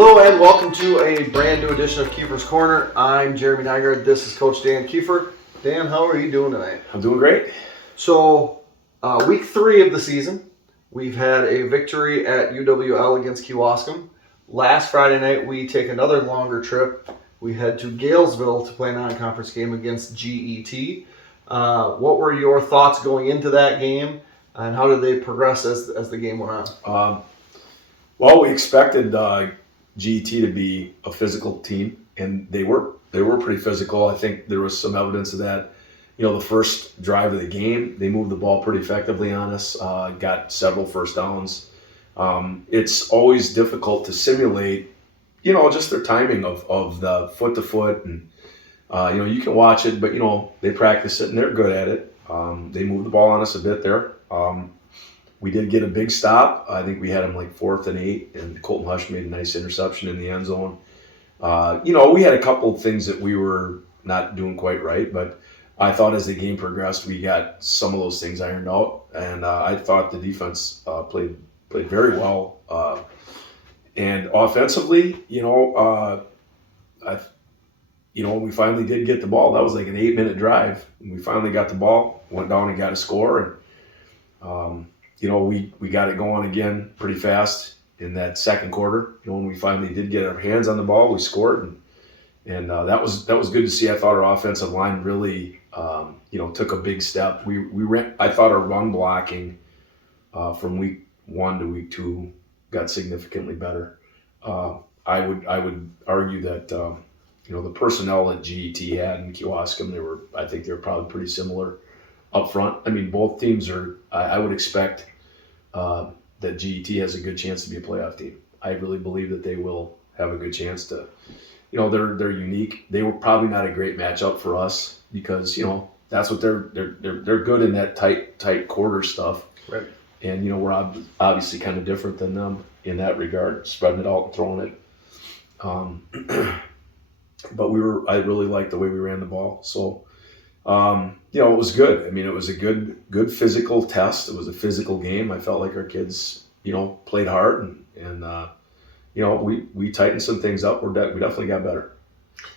Hello and welcome to a brand new edition of Keefer's Corner. I'm Jeremy Nygaard. This is Coach Dan Keefer. Dan, how are you doing tonight? I'm doing great. So, week 3 of the season, we've had a victory at UWL against Kewaskum. Last Friday night, we take another longer trip. We head to Galesville to play a non-conference game against GET. What were your thoughts going into that game, and how did they progress as the game went on? Well, we expected GET to be a physical team, and they were pretty physical. I think there was some evidence of that. The first drive of the game, they moved the ball pretty effectively on us, got several first downs. It's always difficult to simulate, just their timing of the foot to foot, and you can watch it, but they practice it and they're good at it. They moved the ball on us a bit there. We did get a big stop. I think we had them like 4th and 8, and Colton Hush made a nice interception in the end zone. We had a couple of things that we were not doing quite right, but I thought as the game progressed, we got some of those things ironed out, and I thought the defense played very well. And offensively, when we finally did get the ball, that was like an 8-minute drive. And we finally got the ball, went down and got a score, and we got it going again pretty fast in that second quarter. When we finally did get our hands on the ball, we scored, and that was good to see. I thought our offensive line really, took a big step. I thought our run blocking from week 1 to week 2 got significantly better. I would argue that the personnel that GET had in Kewaskum, I think they were probably pretty similar up front. I mean, both teams are. I would expect that GET has a good chance to be a playoff team. I really believe that they will have a good chance to. They're unique. They were probably not a great matchup for us because that's what they're good in that tight quarter stuff. Right. And we're obviously kind of different than them in that regard, spreading it out and throwing it. But I really liked the way we ran the ball. So. It was good. I mean, it was a good physical test. It was a physical game. I felt like our kids, played hard, and we tightened some things up. We definitely got better.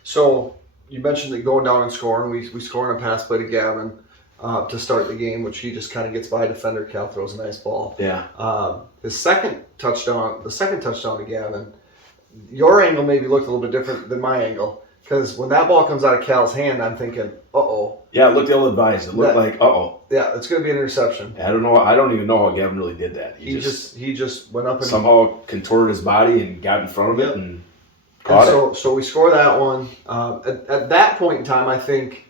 So you mentioned that going down and scoring. We score on a pass play to Gavin to start the game, which he just kind of gets by a defender. Cal throws a nice ball. Yeah. The second touchdown to Gavin, your angle maybe looked a little bit different than my angle. Because when that ball comes out of Cal's hand, I'm thinking, uh-oh. Yeah, it looked ill-advised. It looked like, uh-oh. Yeah, it's going to be an interception. I don't know. I don't even know how Gavin really did that. He just went up and somehow contorted his body and got in front of it and caught it. So we score that one. At that point in time, I think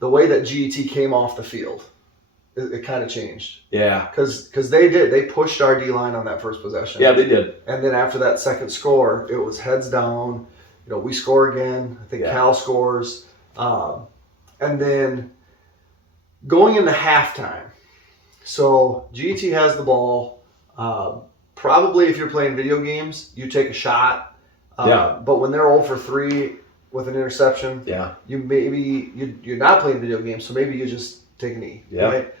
the way that GET came off the field, it kind of changed. Yeah. Because they pushed our D-line on that first possession. Yeah, they did. And then after that second score, it was heads down. We score again. I think Cal scores. And then going into halftime, so GET has the ball. Probably if you're playing video games, you take a shot. But when they're 0 for 3 with an interception, you're not playing video games, so maybe you just take a knee. Yeah. Right?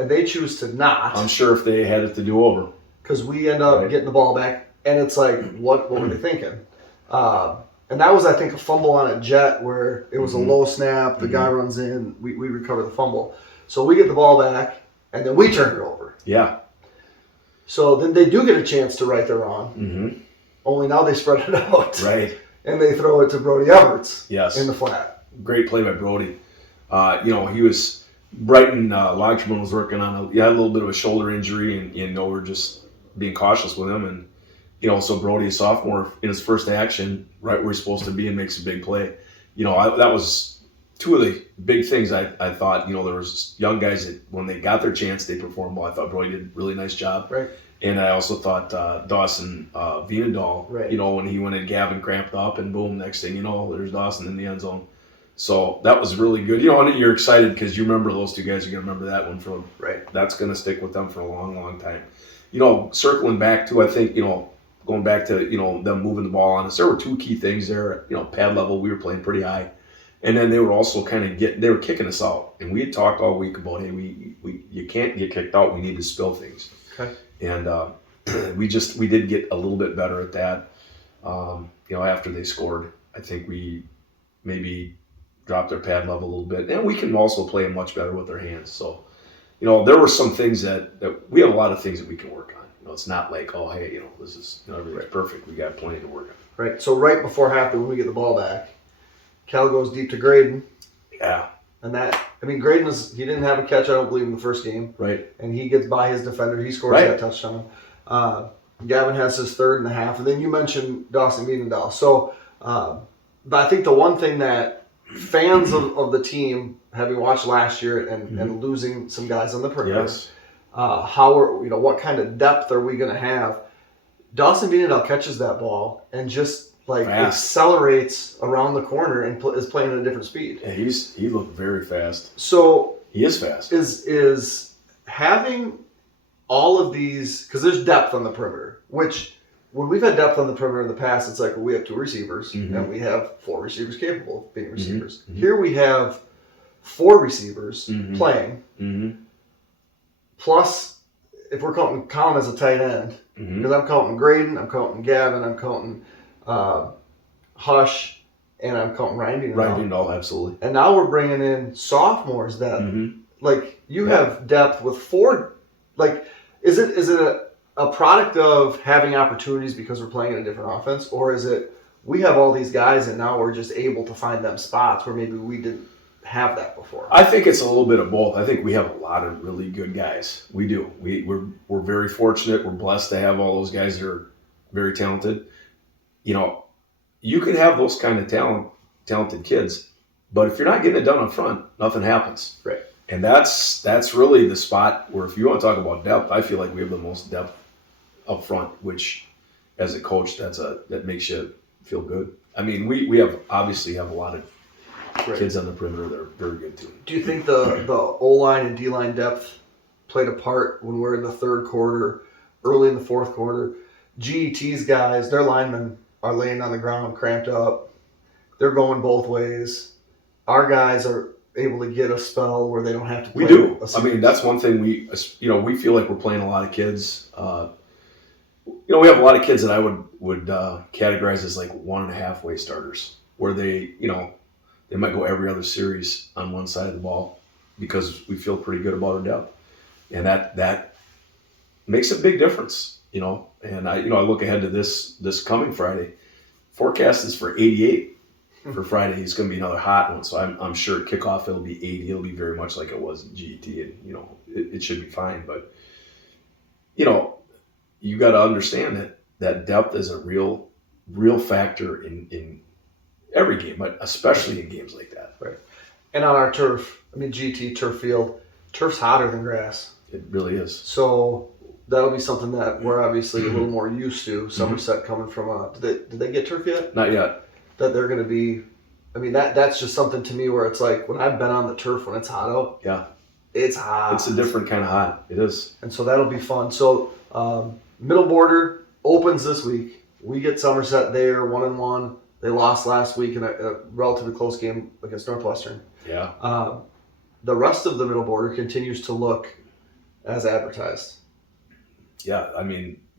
And they choose to not. I'm sure if they had it to do over. Because we end up getting the ball back, and it's like, what were they thinking? And that was, I think, a fumble on a jet where it was a low snap. The guy runs in. We recover the fumble. So we get the ball back, and then we turn it over. Yeah. So then they do get a chance to right their wrong. Mm-hmm. Only now they spread it out. Right. And they throw it to Brody Everts. Yes. In the flat. Great play by Brody. He was Brighton Loggerman was working on he had a little bit of a shoulder injury, and we're just being cautious with him, and so Brody, a sophomore, in his first action, right where he's supposed to be, and makes a big play. That was two of the big things I thought. There was young guys that when they got their chance, they performed well. I thought Brody did a really nice job. Right. And I also thought Dawson Vienendahl, when he went in, Gavin cramped up, and boom, next thing you know, there's Dawson in the end zone. So that was really good. And you're excited because you remember those two guys. You're going to remember that one from. Right. That's going to stick with them for a long, long time. Circling back to, I think, going back to, them moving the ball on us, there were two key things there. Pad level, we were playing pretty high. And then they were also they were kicking us out. And we had talked all week about, hey, you can't get kicked out. We need to spill things. Okay. And we did get a little bit better at that. After they scored, I think we maybe dropped their pad level a little bit, and we can also play much better with their hands. So, there were some things that we have a lot of things that we can work on. It's not like, oh, hey, this is everything's perfect. We got plenty to work on. Right. So right before half, when we get the ball back, Cal goes deep to Graydon. Yeah. And Graydon he didn't have a catch, I don't believe, in the first game. Right. And he gets by his defender. He scores that touchdown. Gavin has his third and a half. And then you mentioned Dawson Beadendahl. So, but I think the one thing that fans of the team, having watched last year and losing some guys on the perimeter, what kind of depth are we going to have? Dawson Beadendahl catches that ball and just accelerates around the corner and is playing at a different speed. Yeah, he looked very fast. So he is fast. Is having all of these, because there's depth on the perimeter, which when we've had depth on the perimeter in the past, it's like we have 2 receivers and we have 4 receivers capable of being receivers. Mm-hmm. Here we have 4 receivers playing, plus if we're counting Colin as a tight end, because I'm counting Graydon, I'm counting Gavin, I'm counting Hush, and I'm counting Ryan Beadendahl, absolutely. And now we're bringing in sophomores that, have depth with 4. Like, is it a product of having opportunities because we're playing in a different offense, or is it we have all these guys and now we're just able to find them spots where maybe we didn't have that before? I think it's a little bit of both. I think we have a lot of really good guys. We do. We're very fortunate. We're blessed to have all those guys that are very talented. You can have those kind of talented kids, but if you're not getting it done up front, nothing happens. Right. And that's really the spot where, if you want to talk about depth, I feel like we have the most depth up front, which as a coach, that makes you feel good. I mean, we obviously have a lot of kids on the perimeter that are very good too. Do you think the O-line and D-line depth played a part when we're in the third quarter, early in the fourth quarter? GET's guys, their linemen are laying on the ground cramped up. They're going both ways. Our guys are able to get a spell where they don't have to play. We do. I mean, that's one thing we feel like we're playing a lot of kids. We have a lot of kids that I would categorize as like 1.5 halfway starters, where they might go every other series on one side of the ball because we feel pretty good about our depth, and that makes a big difference. And I look ahead to this coming Friday. Forecast is for 88 for Friday. It's going to be another hot one, so I'm sure at kickoff it'll be 80. It'll be very much like it was in GET, and it should be fine. But you got to understand that depth is a real factor in every game, but especially in games like that. Right. And on our turf, GT turf field, turf's hotter than grass. It really is. So that'll be something that we're obviously a little more used to. Somerset coming from did they get turf yet? Not yet. That they're going to be. That's just something to me where it's like when I've been on the turf when it's hot out. Yeah. It's hot. It's a different kind of hot. It is. And so that'll be fun. So middle border opens this week. We get Somerset there 1-1. They lost last week in a relatively close game against Northwestern. Yeah. The rest of the middle border continues to look as advertised. Yeah,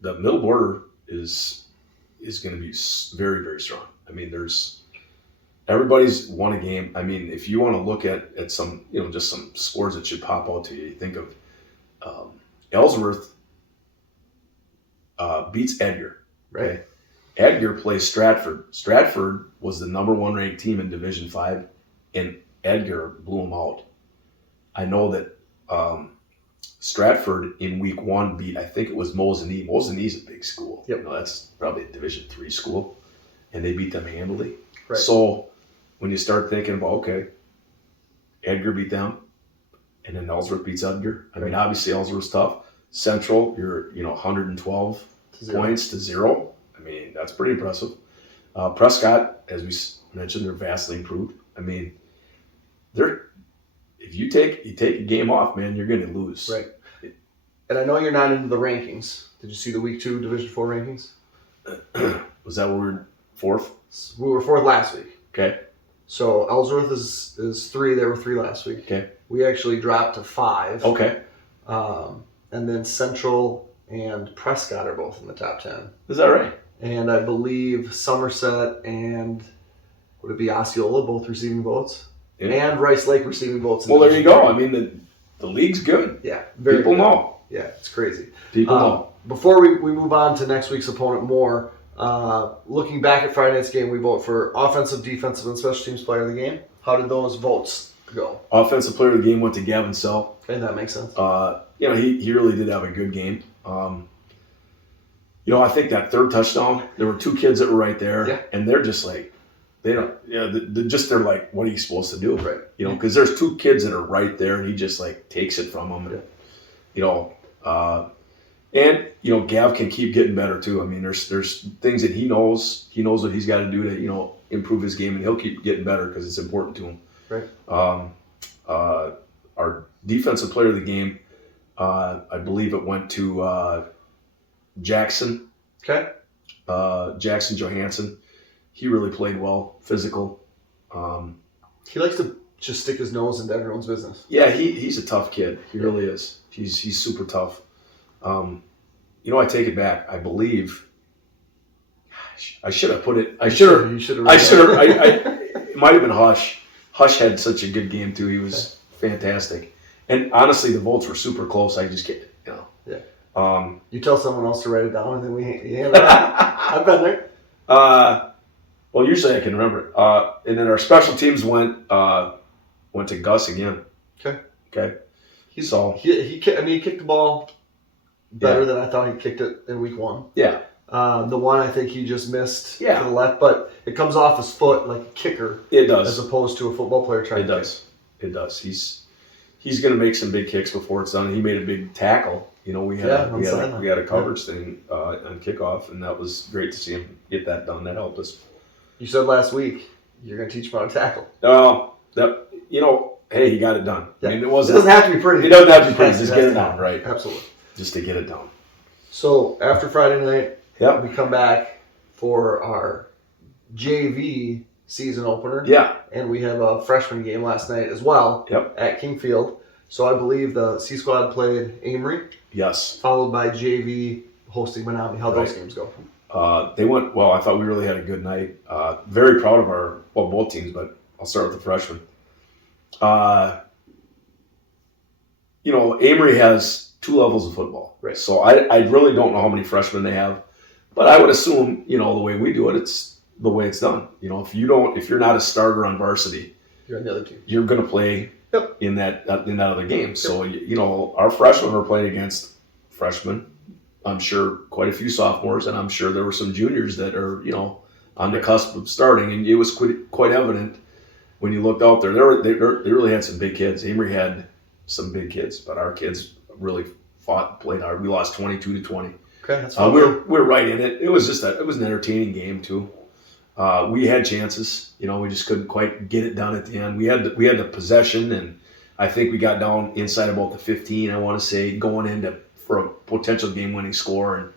the middle border is going to be very, very strong. Everybody's won a game. If you want to look at some, just some scores that should pop out to you, you think of Ellsworth beats Edgar. Right. Okay? Edgar plays Stratford. Stratford was the number 1 ranked team in Division 5, and Edgar blew them out. I know that Stratford in week 1 beat, I think it was Mosinee. Mosanee's a big school. Yep. That's probably a Division 3 school, and they beat them handily. Right. So when you start thinking about, okay, Edgar beat them, and then Ellsworth beats Edgar. Obviously Ellsworth's tough. Central, you're 112 points to 0. That's pretty impressive. Prescott, as we mentioned, they're vastly improved. If you take a game off, man, you're going to lose. Right. And I know you're not into the rankings. Did you see the week 2 Division 4 rankings? Was that where we were 4th? We were 4th last week. Okay. So Ellsworth is 3. They were 3 last week. Okay. We actually dropped to 5. Okay. And then Central and Prescott are both in the top 10. Is that right? and I believe Somerset and would it be Osceola both receiving votes, and Rice Lake receiving votes. Well, there you go. I mean, the league's good. Yeah, very people good. know. Yeah, it's crazy. People know. Before we move on to next week's opponent more, looking back at Friday night's game, we vote for offensive, defensive, and special teams player of the game. How did those votes go? Offensive player of the game went to Gavin Sell. Okay, that makes sense. He really did have a good game. I think that third touchdown, there were two kids that were right there, and they're just like, they're like, what are you supposed to do? Right. Because there's two kids that are right there, and he just like takes it from them. And, Gav can keep getting better too. I mean, there's things that he knows. He knows what he's got to do to, improve his game, and he'll keep getting better because it's important to him. Right. Our defensive player of the game, I believe it went to Jackson. Okay. Jackson Johansson. He really played well, physical. He likes to just stick his nose into everyone's business. Yeah, he's a tough kid. He really is. He's super tough. I take it back. I believe. Gosh, I should have put it. I should have. It might have been Hush. Hush had such a good game too. He was fantastic. And honestly, the votes were super close. I just can't. Yeah. You tell someone else to write it down, and then we hand it out. I've been there. Well, usually I can remember it. And then our special teams went to Gus again. Okay. He kicked the ball better than I thought he kicked it in week 1. Yeah. The one I think he just missed to Yeah. the left, but it comes off his foot like a kicker. It does. As opposed to a football player trying to kick. It does. He's going to make some big kicks before it's done. He made a big tackle. We had a coverage thing on kickoff, and that was great to see him get that done. That helped us. You said last week you're going to teach him how to tackle. Oh, hey, he got it done. Yeah. I mean, it doesn't have to be pretty. It doesn't have to be pretty. Just get it done, right? Absolutely. Just to get it done. So after Friday night, Yep. we come back for our JV season opener. Yeah. And we have a freshman game last night as well. Yep. At Kingfield. So I believe the C squad played Amory. Yes. Followed by JV hosting Menominee. How'd those games go? They went well. I thought we really had a good night. Very proud of both teams, but I'll start with the freshmen. Amory has 2 levels of football. Right. So I really don't know how many freshmen they have, but I would assume, the way we do it, it's the way it's done. If you're not a starter on varsity, You're on the other team. You're going to play in that other game. Yep. So, our freshmen were playing against freshmen. I'm sure quite a few sophomores, and I'm sure there were some juniors that are, on the cusp of starting. And it was quite evident when you looked out there. They really had some big kids. Amory had some big kids, but our kids really played hard. We lost 22-20. Okay, that's fine. We're right in it. It was an entertaining game too. We had chances, we just couldn't quite get it done at the end. We had the possession, and I think we got down inside about the 15. I want to say going into for a potential game-winning score, and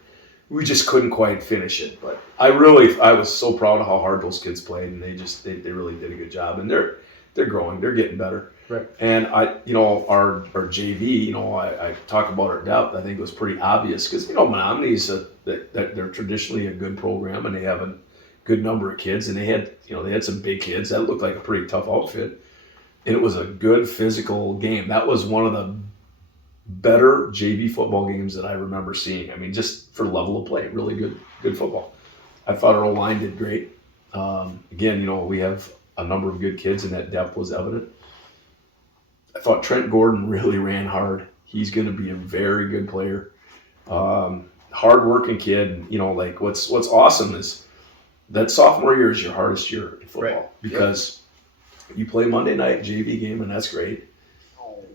we just couldn't quite finish it. But I was so proud of how hard those kids played, and they really did a good job, and they're growing, they're getting better. Right. And our JV, I talk about our depth. I think it was pretty obvious because Menominee's they're traditionally a good program, and they have a good number of kids, and they had some big kids. That looked like a pretty tough outfit, and it was a good physical game. That was one of the better JV football games that I remember seeing. I mean, just for level of play, really good football. I thought our O-line did great. Again, we have a number of good kids, and that depth was evident. I thought Trent Gordon really ran hard. He's going to be a very good player. Hard-working kid. What's awesome is that sophomore year is your hardest year in football because you play Monday night JV game, and that's great.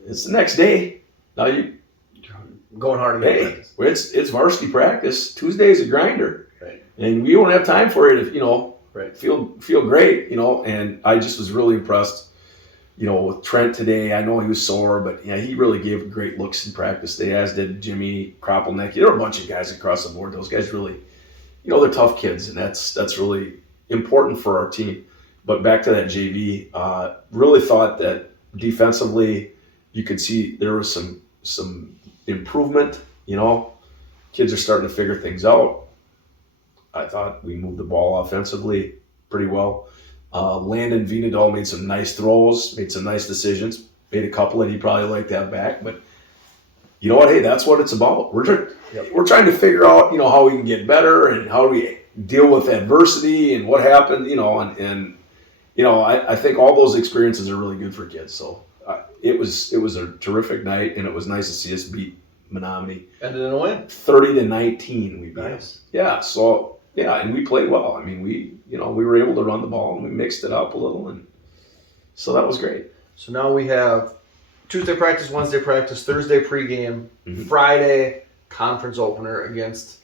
It's the next day. Now you going hard again. Hey, it's varsity practice. Tuesday is a grinder, right? And we don't have time for it. If feel great. And I just was really impressed. With Trent today, I know he was sore, but he really gave great looks in practice. They as did Jimmy Kropelnicki. There were a bunch of guys across the board. Those guys really, they're tough kids, and that's really important for our team. But back to that JV, really thought that defensively, you could see there was some improvement. Kids are starting to figure things out. I thought we moved the ball offensively pretty well. Landon Venedal made some nice throws, made some nice decisions, made a couple that he probably liked to have back. But you know what? Hey, that's what it's about. We're trying to figure out, how we can get better and how do we deal with adversity and what happened, and I think all those experiences are really good for kids. So it was a terrific night, and it was nice to see us beat Menominee. Ended in a win. 30-19, we beat them. Nice. Yeah. So and we played well. I mean, we were able to run the ball and we mixed it up a little, and so that was great. So now we have Tuesday practice, Wednesday practice, Thursday pregame, Mm-hmm. Friday conference opener against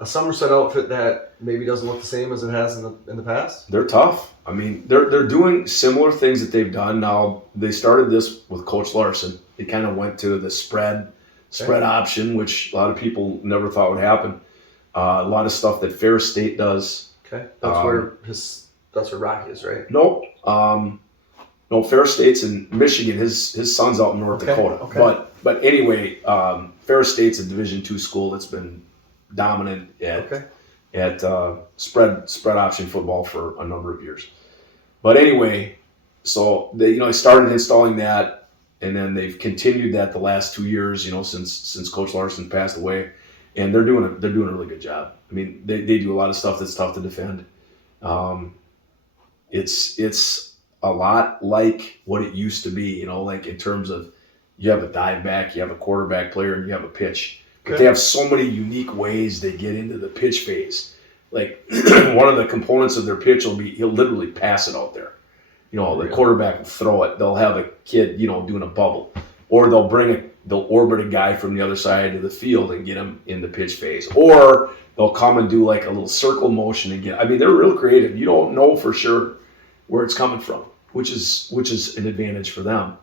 a Somerset outfit that maybe doesn't look the same as it has in the past. They're tough. I mean, they're doing similar things that they've done. Now they started this with Coach Larson. They kind of went to the spread option, which a lot of people never thought would happen. A lot of stuff that Ferris State does. Okay, that's where Rocky is, right? Nope. No, Ferris State's in Michigan. His son's out in North Dakota. Okay. But anyway, Ferris State's a Division II school that's been dominant at spread option football for a number of years. But anyway, so they started installing that, and then they've continued that the last 2 years. Since Coach Larson passed away, and they're doing a really good job. I mean, they do a lot of stuff that's tough to defend. It's a lot like what it used to be. Like in terms of you have a dive back, you have a quarterback player, and you have a pitch. But they have so many unique ways they get into the pitch phase. Like one of the components of their pitch will be he'll literally pass it out there. The quarterback will throw it. They'll have a kid, doing a bubble, or they'll orbit a guy from the other side of the field and get him in the pitch phase, or they'll come and do like a little circle motion and get. I mean, they're real creative. You don't know for sure where it's coming from, which is an advantage for them.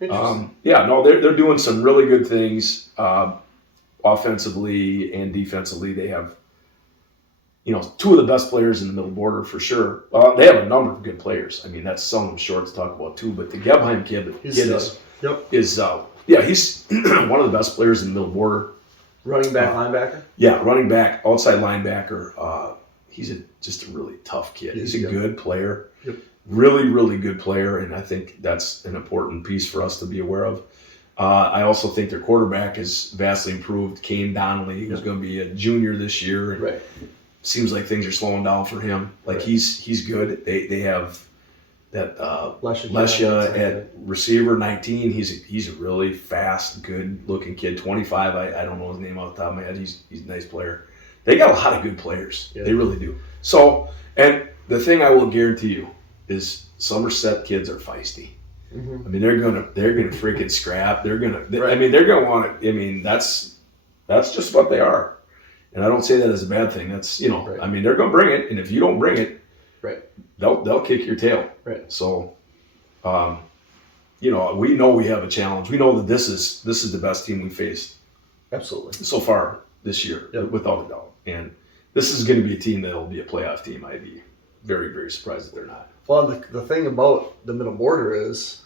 They're doing some really good things. Offensively and defensively, they have, two of the best players in the middle border for sure. They have a number of good players. I mean, that's selling them short to talk about too. But the Gebheim kid is he's one of the best players in the middle border. Running back, linebacker. Yeah, running back, outside linebacker. He's just a really tough kid. He's a good player. Yep. Really, really good player, and I think that's an important piece for us to be aware of. I also think their quarterback is vastly improved. Kane Donnelly, who's going to be a junior this year. And right. Seems like things are slowing down for him. Like he's good. They have that Lesha at receiver 19. He's a really fast, good looking kid. 25. I don't know his name off the top of my head. He's a nice player. They got a lot of good players. Yeah. They really do. So, and the thing I will guarantee you is Somerset kids are feisty. Mm-hmm. I mean, they're gonna freaking scrap. They're gonna want it. I mean, that's just what they are. And I don't say that as a bad thing. That's I mean, they're gonna bring it, and if you don't bring it, they'll kick your tail. Right. So, we know we have a challenge. We know that this is the best team we faced. Absolutely. So far this year, without a doubt. And this is going to be a team that'll be a playoff team. I'd be very, very surprised if they're not. Well, the thing about the middle border is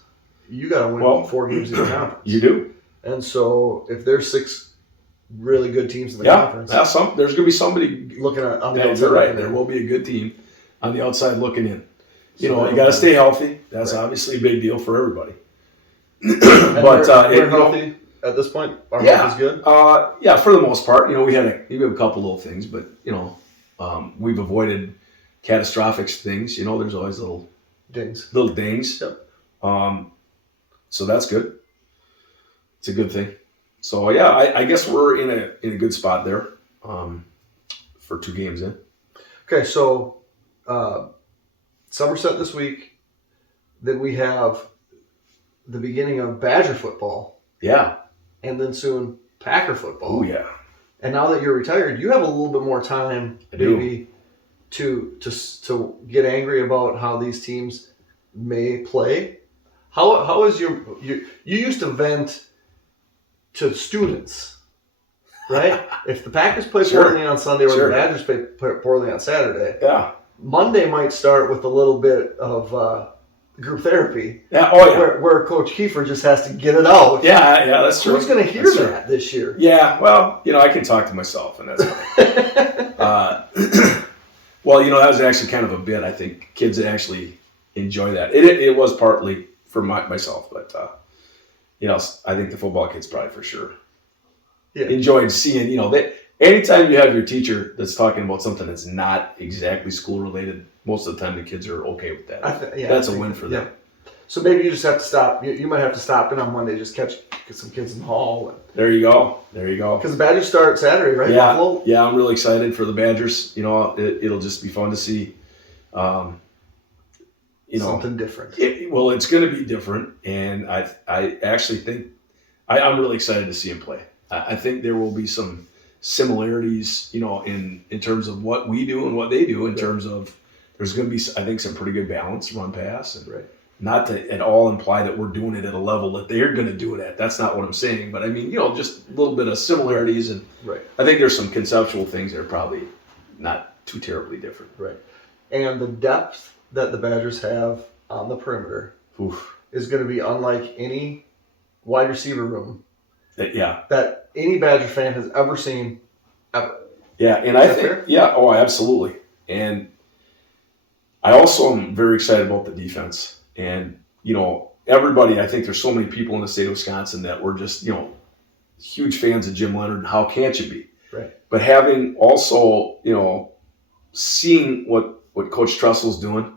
you got to win 4 games in the conference. You do. And so if there's 6 really good teams in the conference, there's going to be somebody looking at on the outside. You're right. There will be a good team on the outside looking in. You got to stay healthy. That's obviously a big deal for everybody. But we're healthy at this point. Our health is good. For the most part. We have a couple little things, but we've avoided catastrophic things. There's always little dings. Yep. So that's good. It's a good thing. So I guess we're in a good spot there for 2 games in. Okay, so Somerset this week. Then we have the beginning of Badger football. Yeah. And then soon Packer football. Oh yeah. And now that you're retired, you have a little bit more time maybe to get angry about how these teams may play. How is you used to vent to students, right? If the Packers play poorly on Sunday or the Badgers play poorly on Saturday, Monday might start with a little bit of group therapy. Yeah. Oh yeah. Where Coach Keefer just has to get it out. Yeah. That's true. Who's going to hear That's that true. this year? Yeah. Well, I can talk to myself, and that's fine. Well, that was actually kind of a bit. I think kids actually enjoy that. It was partly for myself, but I think the football kids probably for sure enjoyed seeing. Anytime you have your teacher that's talking about something that's not exactly school related, most of the time the kids are okay with that. That's a win for them. So maybe you just have to stop. You might have to stop in on Monday, just get some kids in the hall. There you go. Because the Badgers start Saturday, right? Yeah, Buffalo? yeah. I'm really excited for the Badgers. It'll just be fun to see. Something different. It's going to be different, and I actually think I'm really excited to see them play. I think there will be some similarities, in terms of what we do and what they do. In terms of there's going to be, I think, some pretty good balance, run pass, and not to at all imply that we're doing it at a level that they're going to do it at. That's not what I'm saying. But I mean, just a little bit of similarities, and I think there's some conceptual things that are probably not too terribly different. Right, and the depth that the Badgers have on the perimeter is going to be unlike any wide receiver room that any Badger fan has ever seen, ever. Yeah, and I think, absolutely. And I also am very excited about the defense. And, everybody, I think there's so many people in the state of Wisconsin that were just, huge fans of Jim Leonard. And how can't you be? Right. But having also, seeing what Coach Tressel's doing,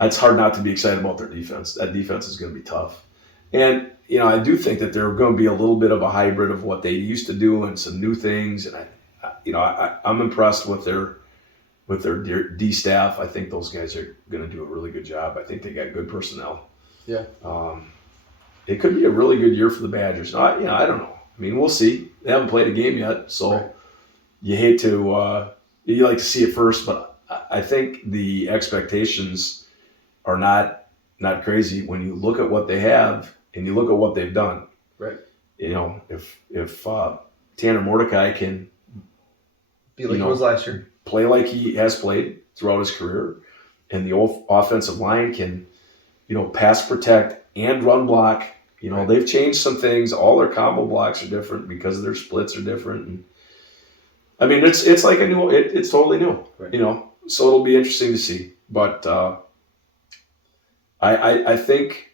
it's hard not to be excited about their defense. That defense is going to be tough. And, I do think that they're going to be a little bit of a hybrid of what they used to do and some new things. And I'm impressed with their D staff. I think those guys are going to do a really good job. I think they got good personnel. Yeah. It could be a really good year for the Badgers. I don't know. I mean, we'll see. They haven't played a game yet, so you hate to you like to see it first. But I think the expectations are not crazy when you look at what they have and you look at what they've done. Right. If Tanner Mordecai can be like he was last year, play like he has played throughout his career, and the offensive line can, pass protect and run block. They've changed some things. All their combo blocks are different because their splits are different. And I mean, it's like it's totally new. Right. So it'll be interesting to see. But I think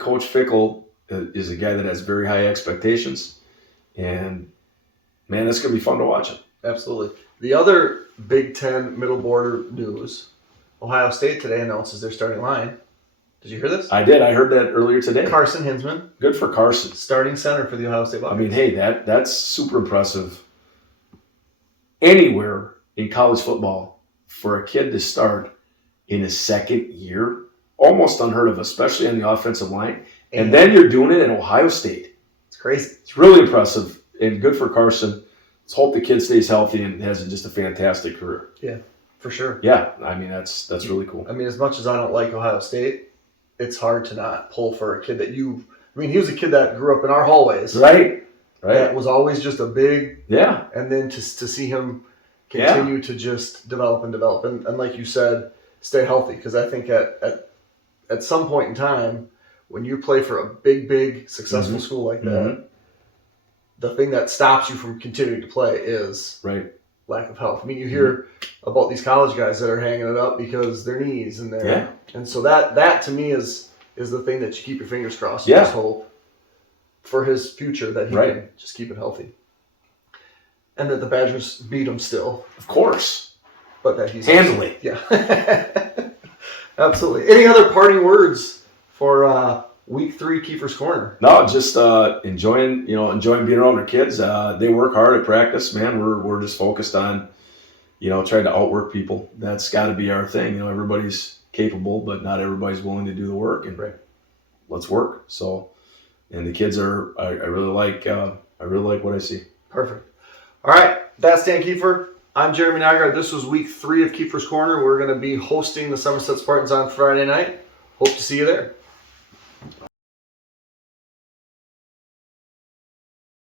Coach Fickle is a guy that has very high expectations, and man, it's going to be fun to watch him. Absolutely. The other Big Ten middle border news: Ohio State today announces their starting line. Did you hear this? I did. I heard that earlier today. Carson Hinsman. Good for Carson. Starting center for the Ohio State Buckeyes. I mean, hey, that's super impressive. Anywhere in college football for a kid to start in his second year, almost unheard of, especially on the offensive line. And then you're doing it in Ohio State. It's crazy. It's really impressive and good for Carson. Let's hope the kid stays healthy and has just a fantastic career. Yeah, for sure. Yeah, I mean, that's really cool. I mean, as much as I don't like Ohio State, it's hard to not pull for a kid that he was a kid that grew up in our hallways. Right. That was always just a big, yeah. And then to see him continue to just develop and like you said, stay healthy. Because I think at some point in time, when you play for a big successful school like that, the thing that stops you from continuing to play is lack of health. I mean, you hear about these college guys that are hanging it up because their knees and and so that to me is the thing that you keep your fingers crossed and just hope for his future that he can just keep it healthy. And that the Badgers beat him still. Of course. But that he's handily. Yeah. Absolutely. Any other parting words for week 3 Keefer's Corner? No, just enjoying being around our kids. They work hard at practice, man. We're just focused on, trying to outwork people. That's got to be our thing. Everybody's capable, but not everybody's willing to do the work. And let's work. So, and the kids are. I really like what I see. Perfect. All right, that's Dan Keefer. I'm Jeremy Nygaard. This was week 3 of Keefer's Corner. We're going to be hosting the Somerset Spartans on Friday night. Hope to see you there.